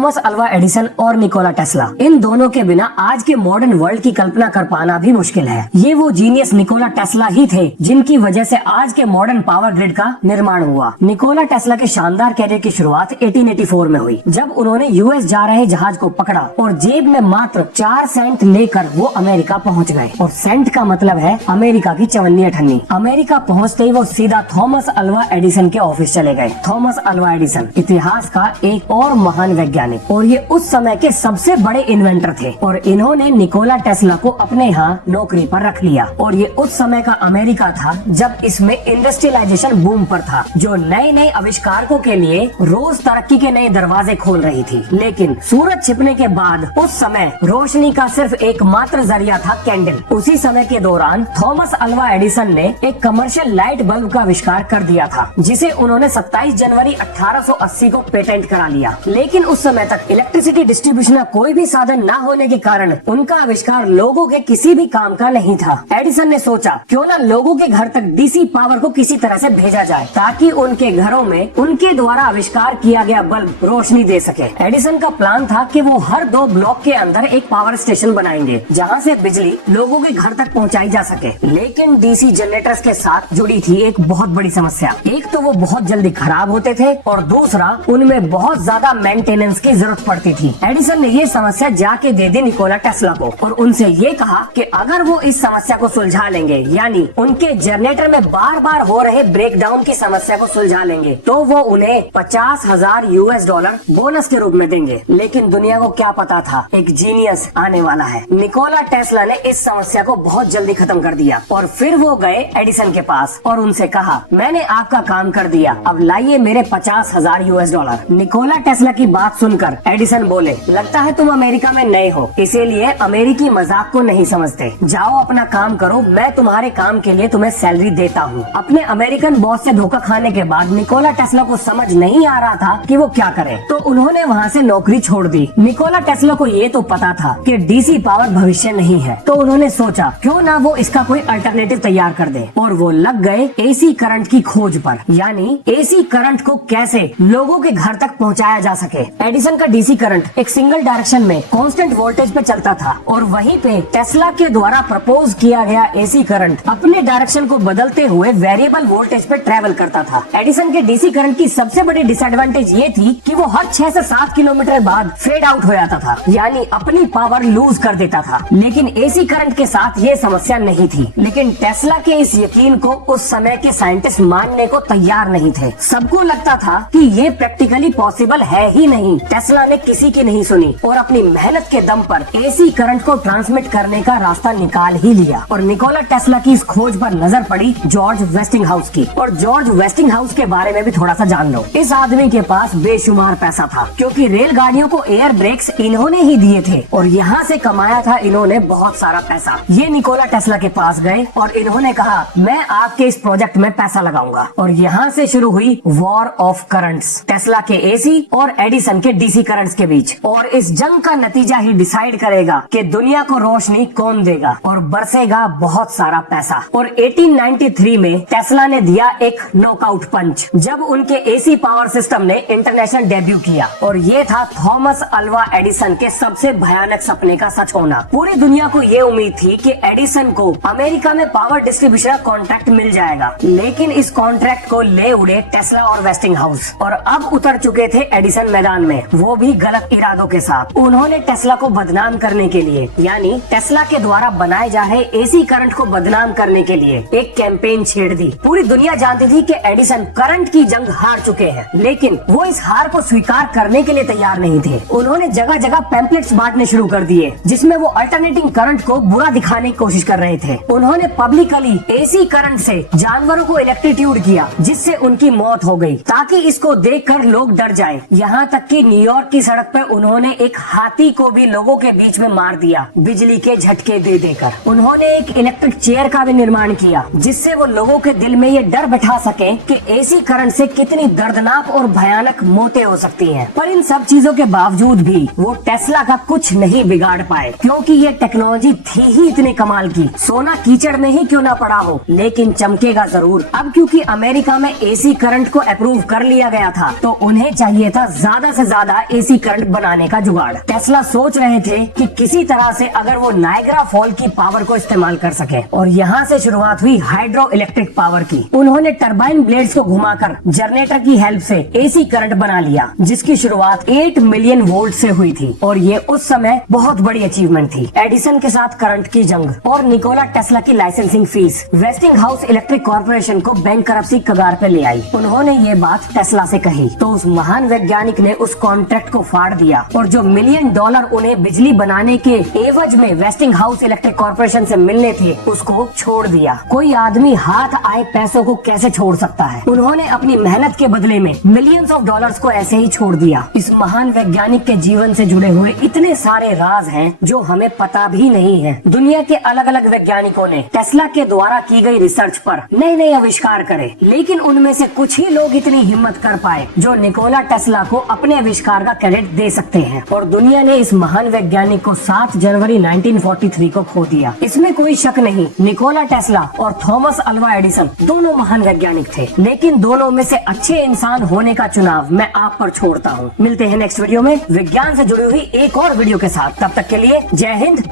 Thomas Alva Edison और Nikola Tesla, इन दोनों के बिना आज के मॉडर्न वर्ल्ड की कल्पना कर पाना भी मुश्किल है। ये वो जीनियस निकोला टेस्ला ही थे जिनकी वजह से आज के मॉडर्न पावर ग्रिड का निर्माण हुआ। निकोला टेस्ला के शानदार कैरियर की शुरुआत 1884 में हुई, जब उन्होंने यूएस जा रहे जहाज को पकड़ा और जेब में मात्र 4 सेंट लेकर वो अमेरिका पहुंच गए। और सेंट का मतलब है अमेरिका की चवन्नी अठन्नी। अमेरिका पहुंचते ही वो सीधा थॉमस अल्वा एडिसन के ऑफिस चले गए। थॉमस अल्वा एडिसन इतिहास का एक और महान वैज्ञानिक और ये उस समय के सबसे बड़े इन्वेंटर थे और इन्होंने निकोला टेस्ला को अपने यहाँ नौकरी पर रख लिया। और ये उस समय का अमेरिका था जब इसमें इंडस्ट्रियलाइजेशन बूम पर था, जो नए नए आविष्कारकों के लिए रोज तरक्की के नए दरवाजे खोल रही थी। लेकिन सूरज छिपने के बाद उस समय रोशनी का सिर्फ एकमात्र जरिया था कैंडल। उसी समय के दौरान थॉमस अल्वा एडिसन ने एक कमर्शियल लाइट बल्ब का आविष्कार कर दिया था, जिसे उन्होंने 27 जनवरी 1880 को पेटेंट करा लिया। लेकिन उस समय तक इलेक्ट्रिसिटी डिस्ट्रीब्यूशन का कोई भी साधन न होने के कारण उनका आविष्कार लोगों के किसी भी काम का नहीं था। एडिसन ने सोचा क्यों न लोगों के घर तक डीसी पावर को किसी तरह से भेजा जाए ताकि उनके घरों में उनके द्वारा आविष्कार किया गया बल्ब रोशनी दे सके। एडिसन का प्लान था कि वो हर 2 ब्लॉक के अंदर एक पावर स्टेशन बनाएंगे जहां से बिजली लोगों के घर तक पहुंचाई जा सके। लेकिन डीसी जनरेटर्स के साथ जुड़ी थी एक बहुत बड़ी समस्या। एक तो वो बहुत जल्दी खराब होते थे और दूसरा उनमें बहुत ज्यादा मेंटेनेंस की जरूरत पड़ती थी। एडिसन ने ये समस्या जाके दे दी निकोला टेस्ला को और उनसे ये कहा कि अगर वो इस समस्या को सुलझा लेंगे, यानी उनके जनरेटर में बार बार हो रहे ब्रेकडाउन की समस्या को सुलझा लेंगे, तो वो उन्हें $50,000 बोनस के रूप में देंगे। लेकिन दुनिया को क्या पता था एक जीनियस आने वाला है। निकोला टेस्ला ने इस समस्या को बहुत जल्दी खत्म कर दिया और फिर वो गए एडिसन के पास और उनसे कहा, मैंने आपका काम कर दिया, अब लाइए मेरे $50,000। निकोला टेस्ला की बात सुनकर एडिसन बोले, लगता है तुम अमेरिका में नए हो, इसीलिए अमेरिकी मजाक को नहीं समझते। जाओ अपना काम करो, मैं तुम्हारे काम के लिए तुम्हें सैलरी देता हूँ। अपने अमेरिकन बॉस से धोखा खाने के बाद निकोला टेस्ला को समझ नहीं आ रहा था कि वो क्या करे, तो उन्होंने वहाँ से नौकरी छोड़ दी। निकोला टेस्ला को ये तो पता था कि डीसी पावर भविष्य नहीं है, तो उन्होंने सोचा क्यों ना वो इसका कोई अल्टरनेटिव तैयार कर दे और वो लग गए एसी करंट की खोज पर, यानी एसी करंट को कैसे लोगों के घर तक पहुंचाया जा सके। एडिसन का डीसी करंट एक सिंगल डायरेक्शन में कांस्टेंट वोल्टेज पे चलता था और वहीं पे टेस्ला के द्वारा प्रपोज किया गया एसी करंट अपने डायरेक्शन को बदलते हुए वेरिएबल वोल्टेज पे ट्रेवल करता था। एडिसन के डीसी करंट की सबसे बड़ी डिसएडवांटेज ये थी कि वो हर 6 से 7 किलोमीटर बाद फेड आउट हो जाता था, यानी अपनी पावर लूज कर देता था। लेकिन एसी करंट के साथ ये समस्या नहीं थी। लेकिन टेस्ला के इस यकीन को उस समय के साइंटिस्ट मानने को तैयार नहीं थे। सबको लगता था कि ये प्रैक्टिकली पॉसिबल है ही नहीं। टेस्ला ने किसी की नहीं सुनी और अपनी मेहनत के दम पर एसी करंट को ट्रांसमिट करने का रास्ता निकाल ही लिया। और निकोला टेस्ला की इस खोज पर नजर पड़ी जॉर्ज वेस्टिंगहाउस की। और जॉर्ज वेस्टिंगहाउस के बारे में भी थोड़ा सा जान लो। इस आदमी के पास बेशुमार पैसा था क्योंकि रेलगाड़ियों को एयर ब्रेक्स इन्होंने ही दिए थे और यहाँ से कमाया था इन्होंने बहुत सारा पैसा। ये निकोला टेस्ला के पास गए और इन्होंने कहा, मैं आपके इस प्रोजेक्ट में पैसा लगाऊंगा। और यहाँ से शुरू हुई वॉर ऑफ करंट्स, टेस्ला के एसी और एडिसन के डीसी करंट्स के बीच। और इस जंग का नतीजा ही डिसाइड करेगा कि दुनिया को रोशनी कौन देगा और बरसेगा बहुत सारा पैसा। और 1893 में टेस्ला ने दिया एक नॉकआउट पंच जब उनके एसी पावर सिस्टम ने इंटरनेशनल डेब्यू किया। और ये था थॉमस अल्वा एडिसन के सबसे भयानक सपने का सच होना। पूरी दुनिया को ये उम्मीद थी कि एडिसन को अमेरिका में पावर डिस्ट्रीब्यूशन कॉन्ट्रैक्ट मिल जाएगा, लेकिन इस कॉन्ट्रैक्ट को ले उड़े टेस्ला और वेस्टिंगहाउस। और अब उतर चुके थे एडिसन मैदान में, वो भी गलत इरादों के साथ। उन्होंने टेस्ला को बदनाम करने के लिए, यानी टेस्ला के द्वारा बनाए जा रहे एसी करंट को बदनाम करने के लिए एक कैंपेन छेड़ दी। पूरी दुनिया जानती थी कि एडिसन करंट की जंग हार चुके हैं, लेकिन वो इस हार को स्वीकार करने के लिए तैयार नहीं थे। उन्होंने जगह जगह पैम्पलेट्स बांटने शुरू कर दिए जिसमें वो अल्टरनेटिंग करंट को बुरा दिखाने की कोशिश कर रहे थे। उन्होंने पब्लिकली एसी करंट से जानवरों को इलेक्ट्रीट्यूड किया जिससे उनकी मौत हो गई, ताकि इसको देखकर लोग डर जाएं। यहाँ तक कि न्यूयॉर्क की सड़क पे उन्होंने एक हाथी को भी लोगों के बीच में मार दिया बिजली के झटके दे देकर। उन्होंने एक इलेक्ट्रिक चेयर का भी निर्माण किया जिससे वो लोगों के दिल में ये डर बैठा सके कि एसी करंट से कितनी दर्दनाक और भयानक मौतें हो सकती हैं। पर इन सब चीजों के बावजूद भी वो टेस्ला का कुछ नहीं बिगाड़ पाए, क्योंकि ये टेक्नोलॉजी थी ही इतनी कमाल की। सोना कीचड़ में ही क्यों ना पड़ा हो, लेकिन चमकेगा जरूर। अब क्योंकि अमेरिका में एसी करंट को अप्रूव कर लिया गया था, तो उन्हें चाहिए था ज्यादा से ज्यादा ज्यादा एसी करंट बनाने का जुगाड़। टेस्ला सोच रहे थे कि किसी तरह से अगर वो नायग्रा फॉल की पावर को इस्तेमाल कर सके, और यहाँ से शुरुआत हुई हाइड्रो इलेक्ट्रिक पावर की। उन्होंने टरबाइन ब्लेड्स को घुमाकर जनरेटर की हेल्प से एसी करंट बना लिया, जिसकी शुरुआत 8 मिलियन वोल्ट से हुई थी, और ये उस समय बहुत बड़ी अचीवमेंट थी। एडिसन के साथ करंट की जंग और निकोला टेस्ला की licensing fees wasting house electric corporation को बैंकरप्सी कगार पे ले आई। उन्होंने ये बात टेस्ला से कही तो उस महान वैज्ञानिक ने उस कॉन्ट्रैक्ट को फाड़ दिया, और जो $1 मिलियन उन्हें बिजली बनाने के एवज में वेस्टिंग हाउस इलेक्ट्रिक कॉर्पोरेशन से मिलने थे, उसको छोड़ दिया। कोई आदमी हाथ आए पैसों को कैसे छोड़ सकता है? उन्होंने अपनी मेहनत के बदले में मिलियंस ऑफ डॉलर्स को ऐसे ही छोड़ दिया। इस महान वैज्ञानिक के जीवन से जुड़े हुए इतने सारे राज हैं जो हमें पता भी नहीं है। दुनिया के अलग अलग वैज्ञानिकों ने टेस्ला के द्वारा की गई रिसर्च पर नए नए आविष्कार करे, लेकिन उनमें से कुछ ही लोग इतनी हिम्मत कर पाए जो निकोला टेस्ला को अपने आविष्कार का क्रेडिट दे सकते हैं। और दुनिया ने इस महान वैज्ञानिक को 7 जनवरी 1943 को खो दिया। इसमें कोई शक नहीं, निकोला टेस्ला और थॉमस अल्वा एडिसन दोनों महान वैज्ञानिक थे, लेकिन दोनों में से अच्छे इंसान होने का चुनाव मैं आप पर छोड़ता हूँ। मिलते हैं नेक्स्ट वीडियो में विज्ञान से जुड़ी हुई एक और वीडियो के साथ। तब तक के लिए जय हिंद।